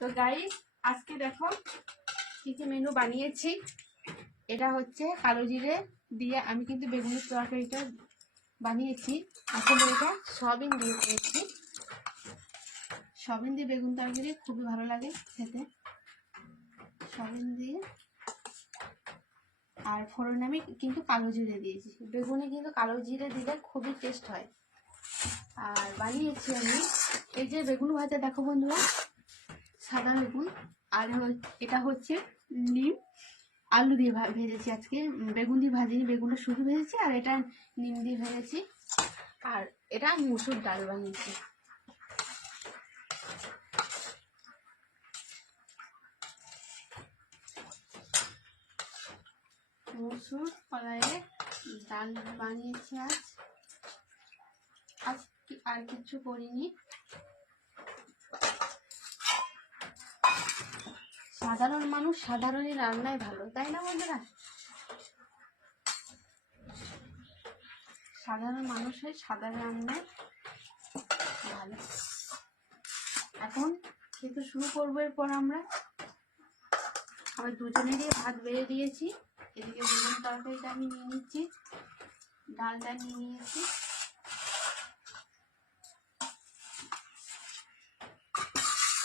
তো গাই আজকে দেখো কি কি মেনু বানিয়েছি। এটা হচ্ছে কালো জিরে দিয়ে আমি কিন্তু বেগুনের তরকারিটা বানিয়েছি। আসলে এটা সয়াবিন দিয়ে করেছি সয়াবিন দিয়ে বেগুন তরকারি খুবই ভালো লাগে খেতে। সয়াবিন দিয়ে আর ফোড়ন আমি কিন্তু কালো জিরে দিয়েছি। বেগুনে কিন্তু কালো জিরে দিলে খুবই টেস্ট হয়। আর বানিয়েছি আমি। এই যে বেগুন ভাজা, দেখো বন্ধুরা সাদা বেগুন, আর এটা হচ্ছে নিম। আলু দিয়ে ভেজেছি আজকে। বেগুন দিয়ে ভাজিনি, বেগুনটা শুধু ভেজেছি, আর এটা নিম দিয়ে ভেজেছি। আর এটা মুসুর ডাল বানিয়েছি। মুসুর কলাইয়ে ডাল বানিয়েছি আজ। আজ আর কিছু করিনি। সাধারণ মানুষ সাধারণই রান্নায় ভালো, তাই না বন্ধুরা? সাধারণ মানুষের সাধারণ রান্নায় ভালো। এখন খেতে শুরু করব এরপর আমরা। আমি দুজনেরই ভাত বেড়ে দিয়েছি। এদিকে বেগুন তরকারিটা আমি নিয়ে নিচ্ছি, ডালটা নিয়ে নিয়েছি।